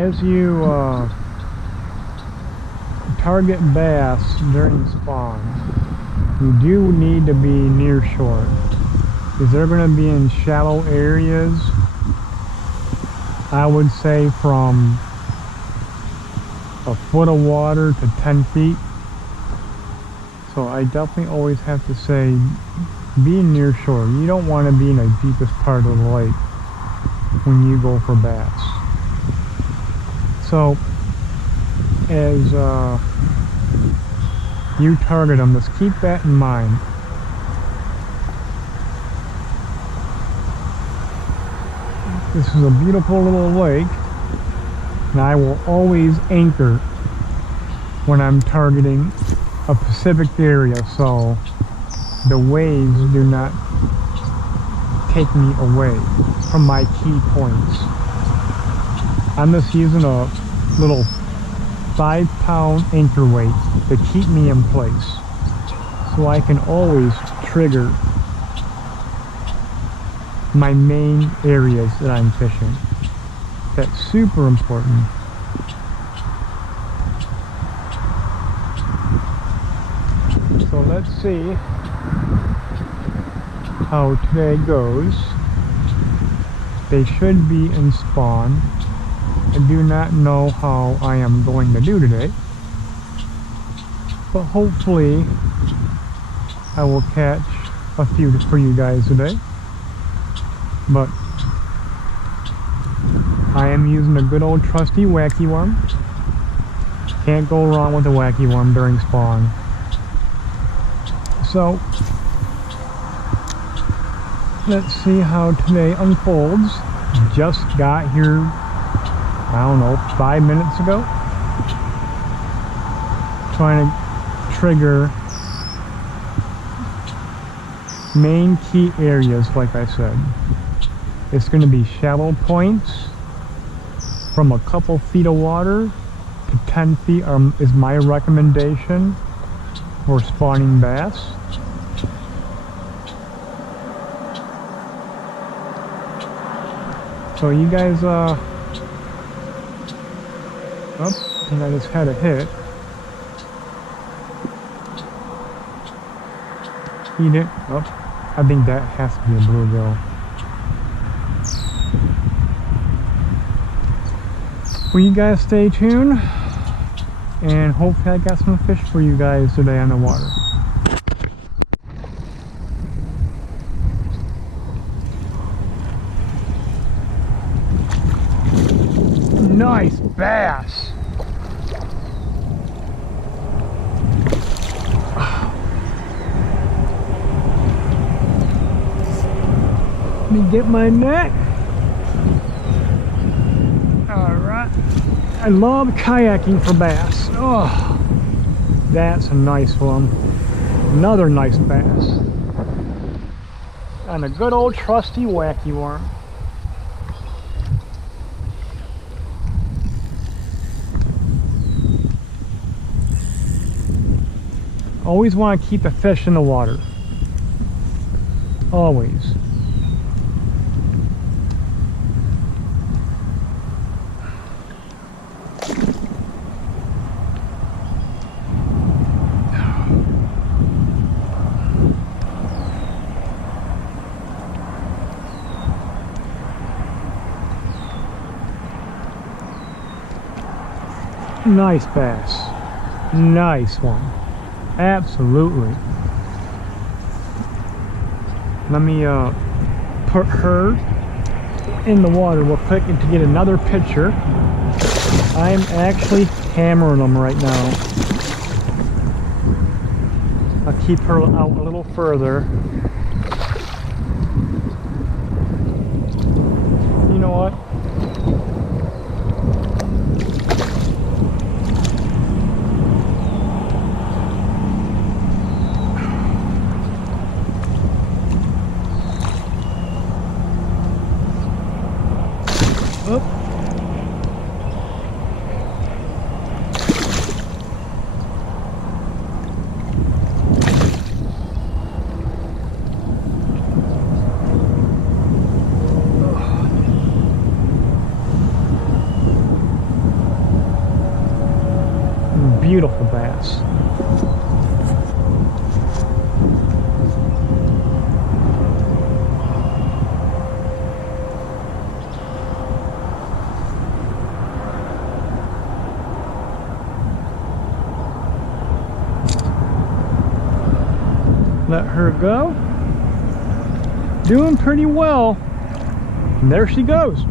as you target bass during spawn, you do need to be near shore, because they're going to be in shallow areas. I would say from a foot of water to 10 feet. So I definitely always have to say, be near shore. You don't want to be in the deepest part of the lake when you go for bass. So as you target them, just keep that in mind. This is a beautiful little lake, and I will always anchor when I'm targeting a specific area, so the waves do not take me away from my key points. I'm just using a little 5-pound anchor weight to keep me in place, so I can always trigger my main areas that I'm fishing. That's super important. So let's see how today goes. They should be in spawn. I do not know how I am going to do today, but hopefully I will catch a few for you guys today. But I am using a good old trusty wacky worm. Can't go wrong with a wacky worm during spawn. So let's see how today unfolds. Just got here, I don't know, 5 minutes ago. Trying to trigger main key areas, like I said. It's going to be shallow points from a couple feet of water to 10 feet is my recommendation for spawning bass. So you guys, oh, and I just had a hit. Eat it. Oh, I think that has to be a bluegill. Well, you guys stay tuned, and hopefully I got some fish for you guys today on the water. Nice bass! Let me get my net. I love kayaking for bass. Oh, that's a nice one. Another nice bass. And a good old trusty wacky worm. Always want to keep the fish in the water. Always. Nice bass. Nice one. Absolutely. Let me put her in the water real quick and to get another picture. I'm actually hammering them right now. I'll keep her out a little further. You know what? let her go. Doing pretty well. And there she goes.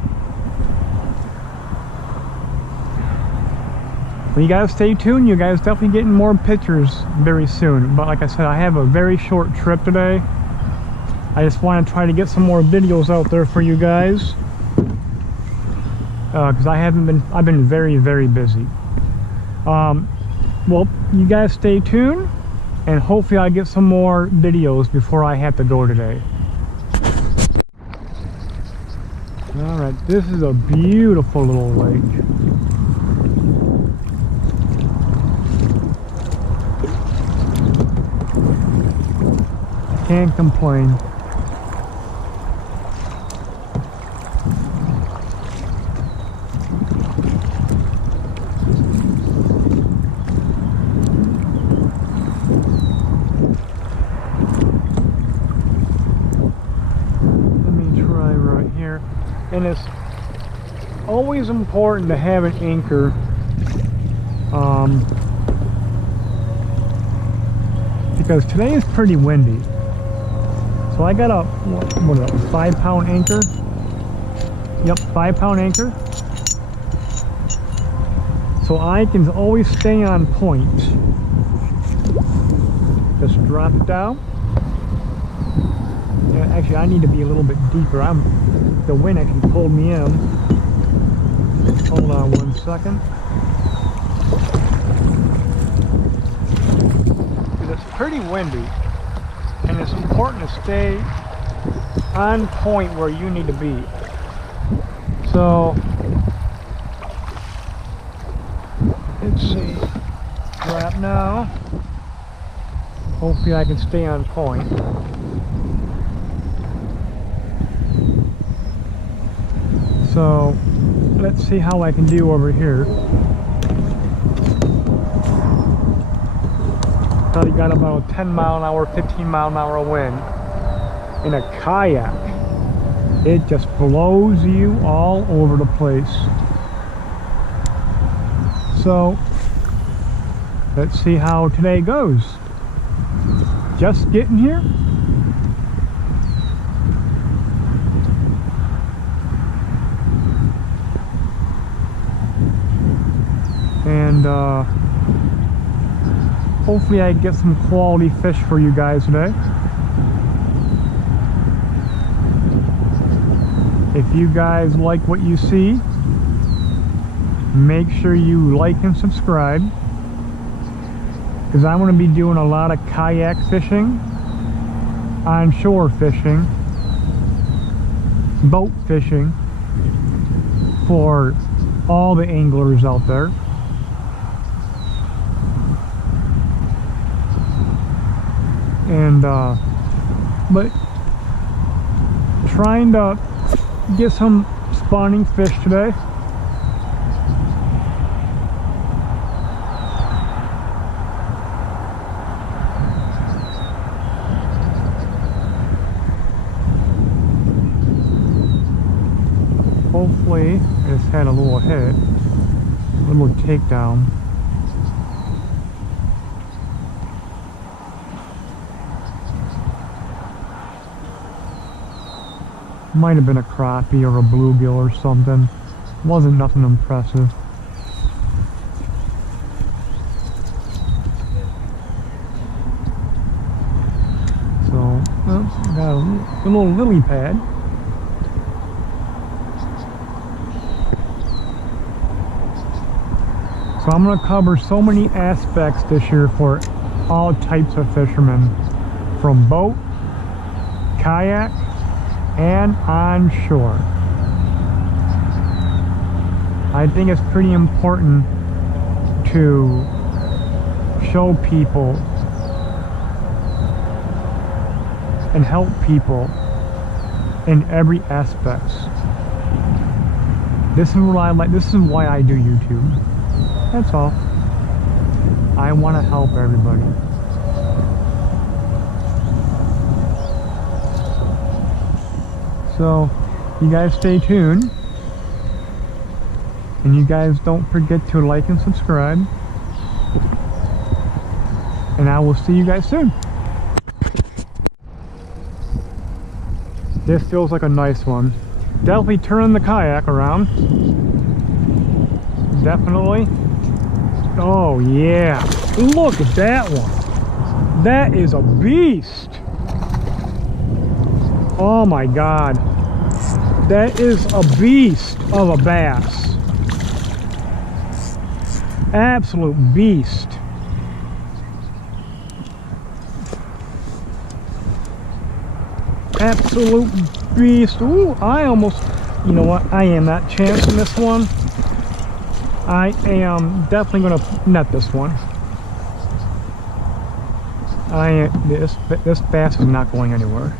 Well, you guys stay tuned. You guys definitely getting more pictures very soon. But like I said, I have a very short trip today. I just want to try to get some more videos out there for you guys. Because I've been very, very busy. Well, you guys stay tuned. And hopefully I get some more videos before I have to go today. Alright, this is a beautiful little lake. Can't complain. And it's always important to have an anchor because today is pretty windy. So I got a, what is it, a 5-pound anchor? Yep, 5-pound anchor. So I can always stay on point. Just drop it down. Yeah, actually, I need to be a little bit deeper. The wind actually pulled me in. Hold on 1 second. It's pretty windy, and it's important to stay on point where you need to be. So, let's see. Drop now. Hopefully I can stay on point. So let's see how I can do over here. Probably got about a 10-mile-an-hour, 15-mile-an-hour wind in a kayak. It just blows you all over the place. So let's see how today goes. Just getting here. And hopefully I get some quality fish for you guys today. If you guys like what you see, make sure you like and subscribe, because I'm going to be doing a lot of kayak fishing, onshore fishing, boat fishing for all the anglers out there. And but trying to get some spawning fish today. Hopefully I just had a little hit, a little takedown. Might have been a crappie or a bluegill or something. Wasn't nothing impressive. So, got a little lily pad. So I'm going to cover so many aspects this year for all types of fishermen, from boat, kayak, and onshore. I think it's pretty important to show people and help people in every aspect. This is what I like. This is why I do YouTube. That's all. I want to help everybody. So, you guys stay tuned. And you guys don't forget to like and subscribe. And I will see you guys soon. This feels like a nice one. Definitely turning the kayak around. Definitely. Oh yeah. Look at that one. That is a beast. Oh my God. That is a beast of a bass. Absolute beast. Absolute beast. Ooh, I almost, you know what? I am not chancing this one. I am definitely going to net this one. This bass is not going anywhere.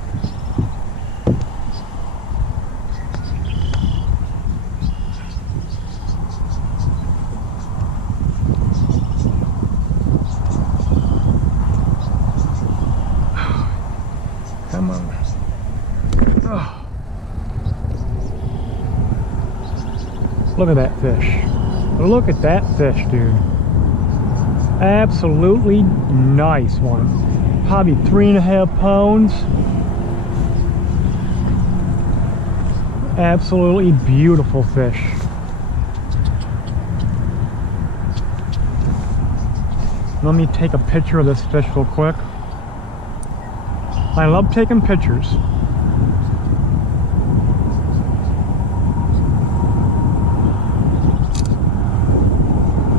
Come on. Oh. Look at that fish. Look at that fish, dude. Absolutely nice one. Probably 3.5 pounds. Absolutely beautiful fish. Let me take a picture of this fish real quick. I love taking pictures.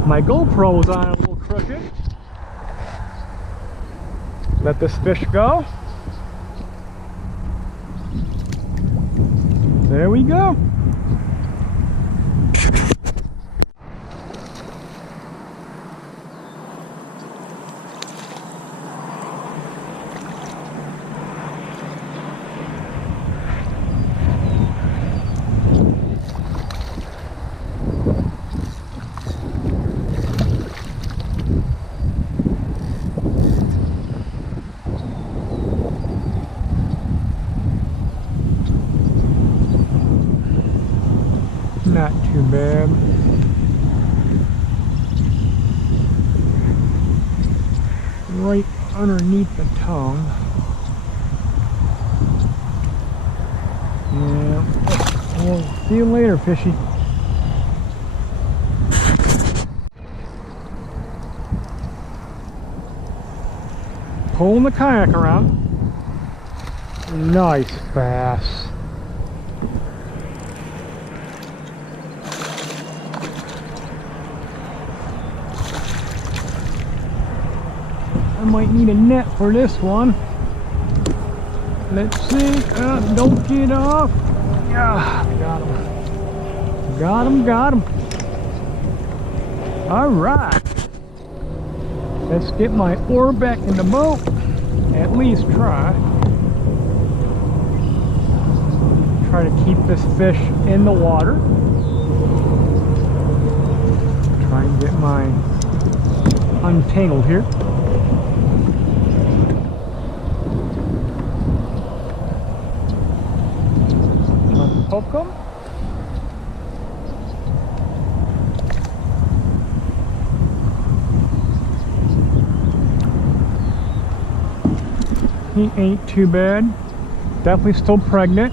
My GoPro is on a little crooked. Let this fish go. There we go. Not too bad. Right underneath the tongue. Yeah. Well, see you later, fishy. Pulling the kayak around. Nice bass. I might need a net for this one. Let's see. Don't get off. Yeah, got him. Got him, got him. All right. Let's get my oar back in the boat. At least try. Try to keep this fish in the water. Try and get mine untangled here. Unhook them. He ain't too bad. Definitely still pregnant.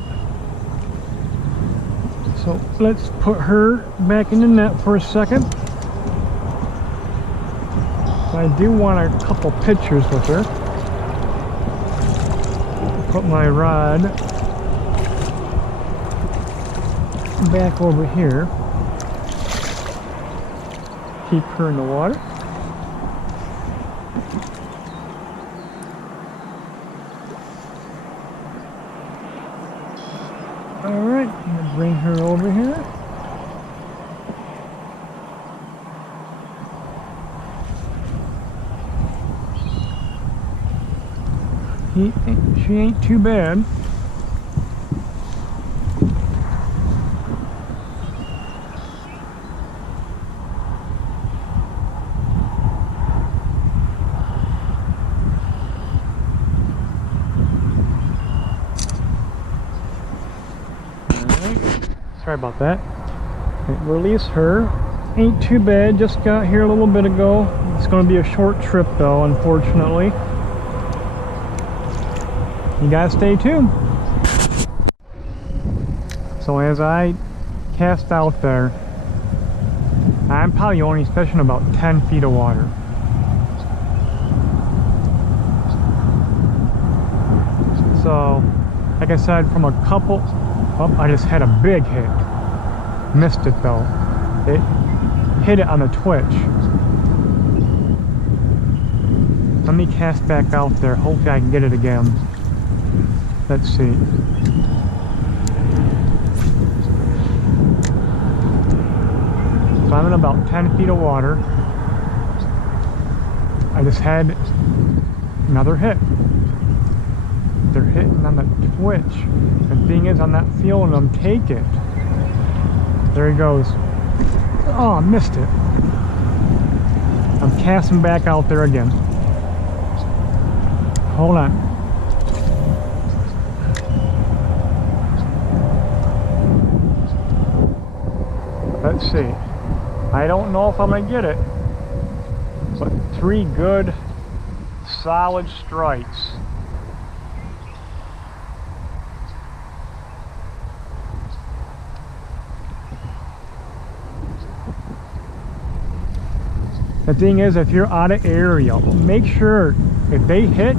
So let's put her back in the net for a second. I do want a couple pictures with her. Put my rod back over here. Keep her in the water. Alright, I'm going to bring her over here. She ain't too bad. Sorry about that. Release her. Ain't too bad. Just got here a little bit ago. It's going to be a short trip though, unfortunately. You guys stay tuned. So as I cast out there, I'm probably only fishing about 10 feet of water. So, like I said, from a couple, oh, I just had a big hit. Missed it though. It hit it on the twitch. Let me cast back out there. Hopefully I can get it again. Let's see. So I'm in about 10 feet of water. I just had another hit. They're hitting on the twitch. The thing is, I'm not feeling them take it. There he goes. Oh, I missed it. I'm casting back out there again. Hold on. Let's see. I don't know if I'm gonna get it, but 3 good, solid strikes. The thing is, if you're out of area, make sure if they hit,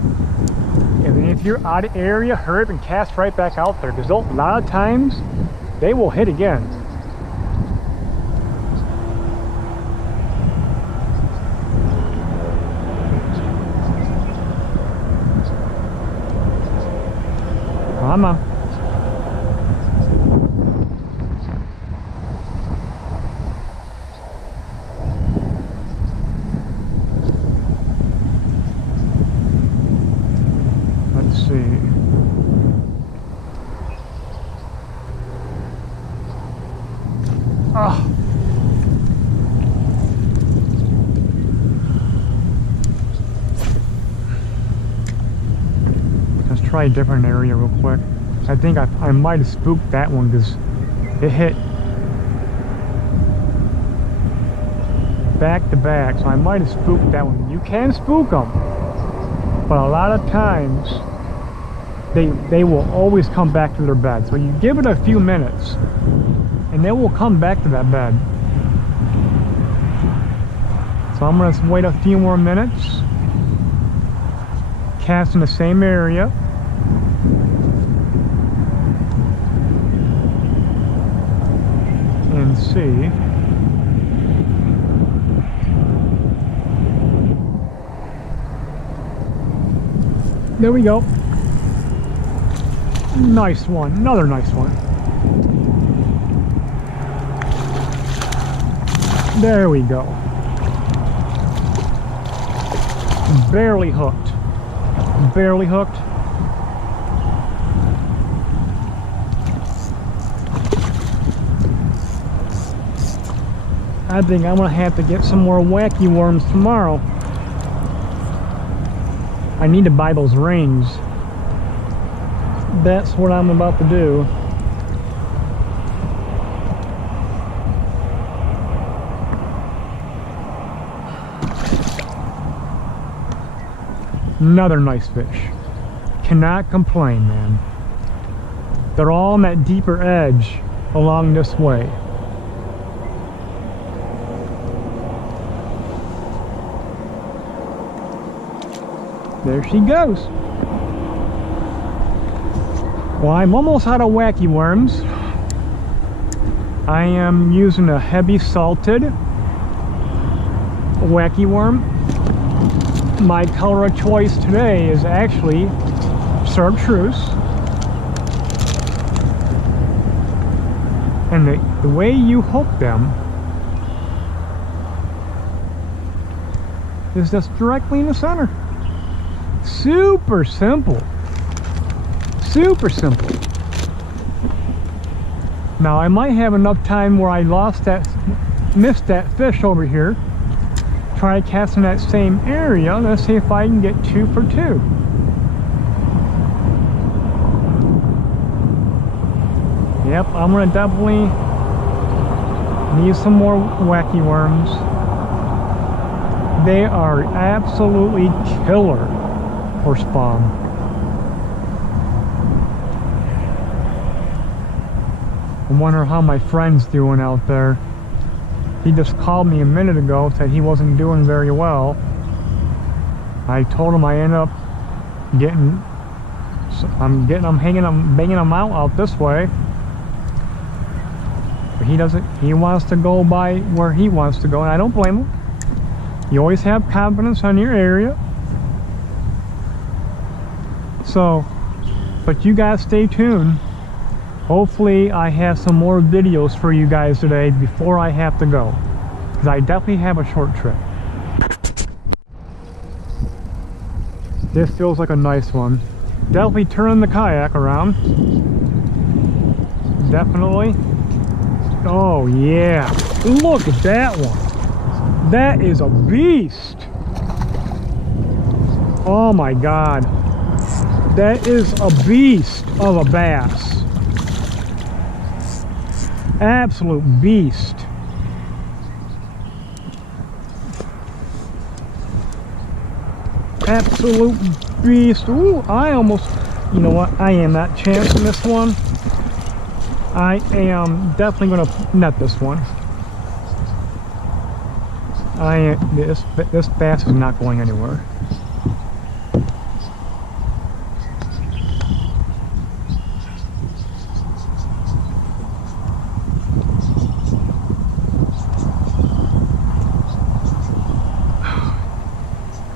if you're out of area, hurry up and cast right back out there, because a lot of times they will hit again. Come on. Oh. Let's try a different area real quick. I think I might have spooked that one because it hit back to back, so I might have spooked that one. You can spook them, but a lot of times they will always come back to their bed. So you give it a few minutes and they will come back to that bed. So I'm going to wait a few more minutes, cast in the same area, and see. There we go. Nice one, another nice one. There we go. Barely hooked. Barely hooked. I think I'm gonna have to get some more wacky worms tomorrow. I need to buy those rings. That's what I'm about to do. Another nice fish. Cannot complain, man. They're all on that deeper edge along this way. There she goes. Well, I'm almost out of wacky worms. I am using a heavy salted wacky worm. My color of choice today is actually chartreuse. And the way you hook them is just directly in the center. Super simple. Super simple. Now I might have enough time where I missed that fish over here. Try casting that same area. Let's see if I can get 2 for 2. Yep, I'm gonna definitely need some more wacky worms. They are absolutely killer for spawn. I wonder how my friend's doing out there. He just called me a minute ago, said he wasn't doing very well. I told him I ended up banging him out this way. But he wants to go by where he wants to go, and I don't blame him. You always have confidence on your area. So, but you guys stay tuned. Hopefully I have some more videos for you guys today before I have to go, because I definitely have a short trip. This feels like a nice one. Definitely turning the kayak around. Definitely. Oh yeah, look at that one. That is a beast. Oh my god, that is a beast of a bass. Absolute beast. Absolute beast. Ooh, I almost, you know what, I am not chancing this one. I am definitely going to net this one. This bass is not going anywhere.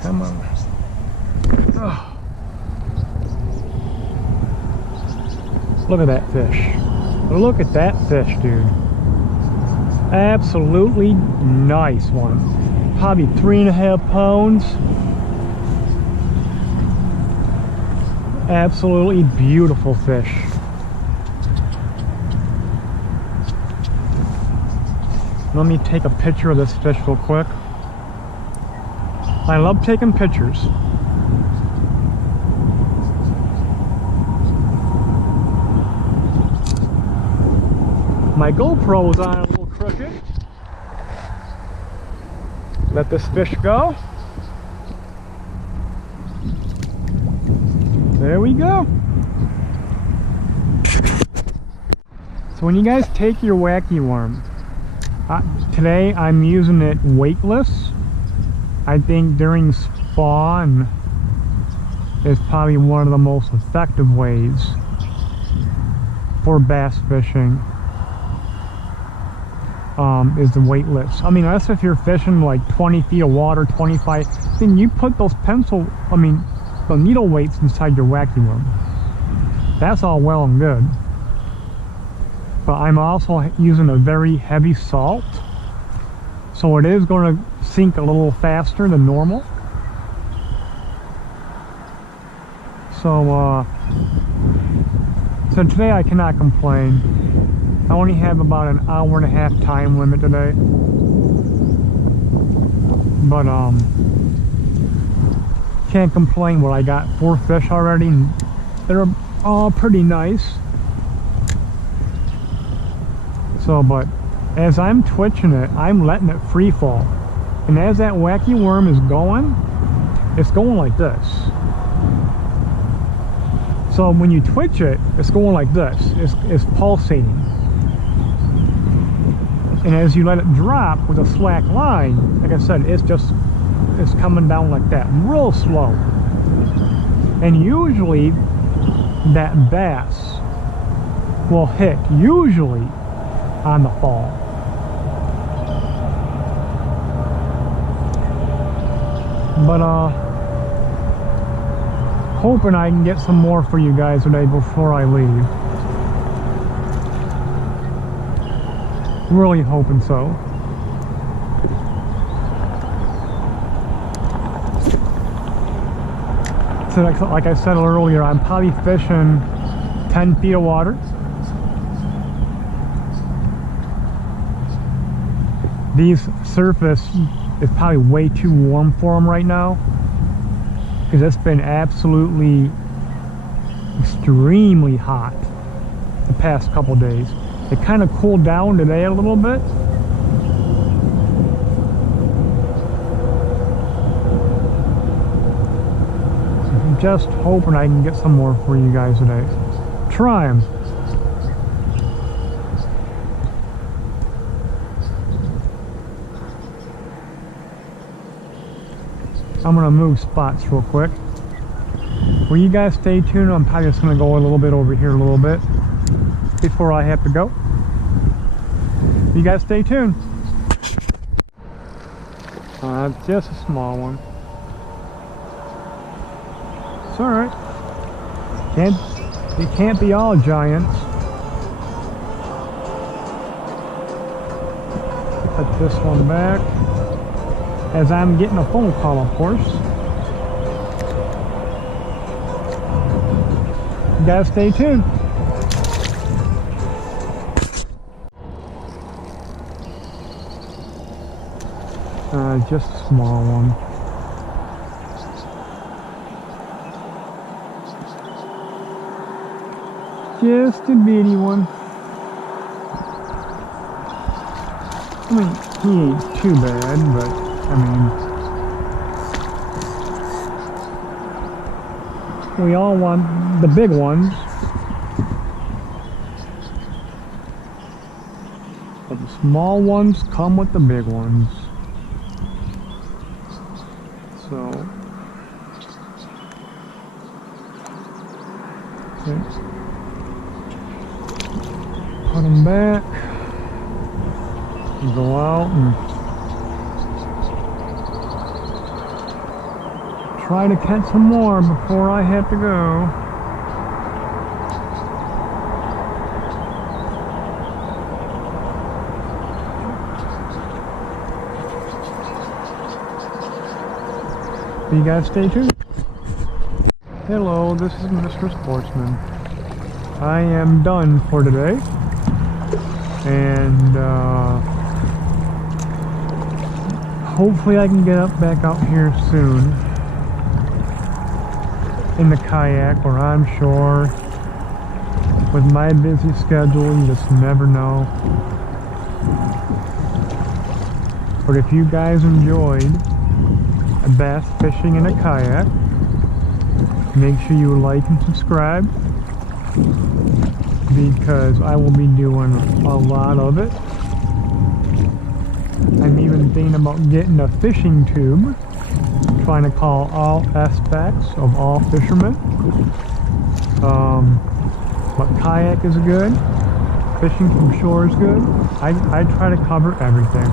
Come on. Oh. Look at that fish. Look at that fish, dude. Absolutely nice one. Probably 3.5 pounds. Absolutely beautiful fish. Let me take a picture of this fish real quick. I love taking pictures. My GoPro is on a little crooked. Let this fish go. There we go. So when you guys take your wacky worm, today I'm using it weightless. I think during spawn is probably one of the most effective ways for bass fishing. Is the weightless. I mean, unless if you're fishing like 20 feet of water, 25, then you put those the needle weights inside your wacky worm. That's all well and good. But I'm also using a very heavy salt, so it is going to sink a little faster than normal. So today I cannot complain. I only have about an hour-and-a-half time limit today. But can't complain. Well, I got 4 fish already, and they're all pretty nice. So, but as I'm twitching it, I'm letting it free fall. And as that wacky worm is going, it's going like this. So when you twitch it, it's going like this. It's pulsating. And as you let it drop with a slack line, like I said, it's coming down like that, real slow. And usually that bass will hit usually on the fall. But hoping I can get some more for you guys today before I leave. Really hoping so. So like I said earlier, I'm probably fishing 10 feet of water. These surface is probably way too warm for them right now, because it's been absolutely extremely hot the past couple days. It kind of cooled down today a little bit. I'm just hoping I can get some more for you guys today. Trying. I'm gonna move spots real quick. Will you guys stay tuned? I'm probably just gonna go a little bit over here a little bit before I have to go. You guys stay tuned. Just a small one. It's alright. It can't be all giants. Put this one back. As I'm getting a phone call, of course. You guys stay tuned. Just a small one. Just a bitty one. I mean, he ain't too bad, but I mean, we all want the big ones. But the small ones come with the big ones. So, okay. Put them back. Go out and try to catch some more before I have to go. You guys stay tuned. Hello, this is Mr. Sportsman. I am done for today, and hopefully I can get back out here soon in the kayak or on shore. With my busy schedule, you just never know. But if you guys enjoyed bass fishing in a kayak, make sure you like and subscribe, because I will be doing a lot of it. I'm even thinking about getting a fishing tube, trying to call all aspects of all fishermen. But kayak is good, fishing from shore is good. I try to cover everything.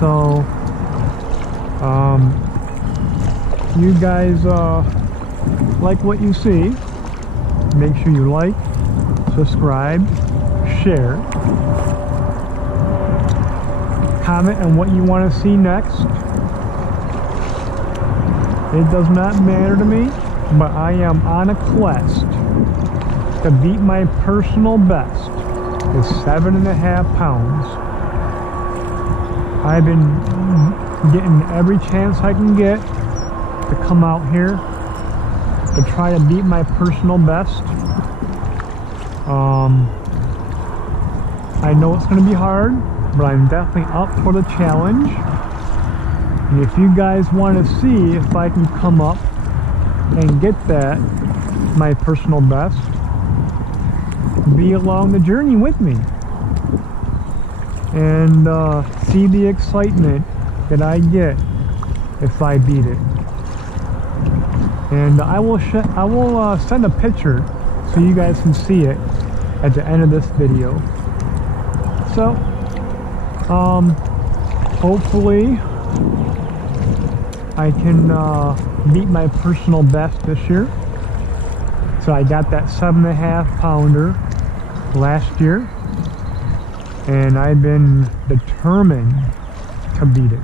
So you guys like what you see, make sure you like, subscribe, share, comment on what you want to see next. It does not matter to me, but I am on a quest to beat my personal best is 7.5 pounds. I've been getting every chance I can get to come out here to try to beat my personal best. I know it's going to be hard, but I'm definitely up for the challenge. And if you guys want to see if I can come up and get that, my personal best, be along the journey with me and see the excitement that I get if I beat it. And I will send a picture so you guys can see it at the end of this video. So hopefully I can beat my personal best this year. So I got that 7.5 pounder last year, and I've been determined to beat it.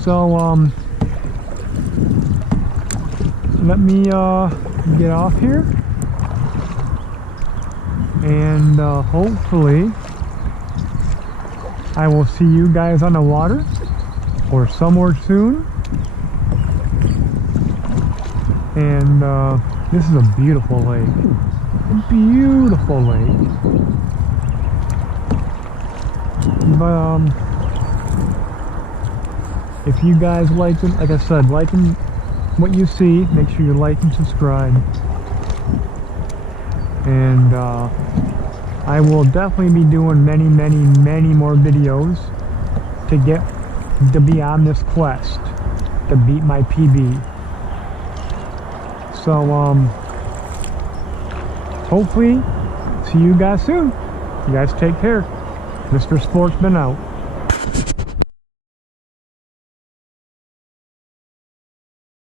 So let me get off here, and hopefully I will see you guys on the water or somewhere soon. And this is a beautiful lake. A beautiful lake. But if you guys like it, like I said, liking what you see, make sure you like and subscribe. And I will definitely be doing many more videos to get to be on this quest to beat my PB. So hopefully see you guys soon. You guys take care. Mr. Sportsman out.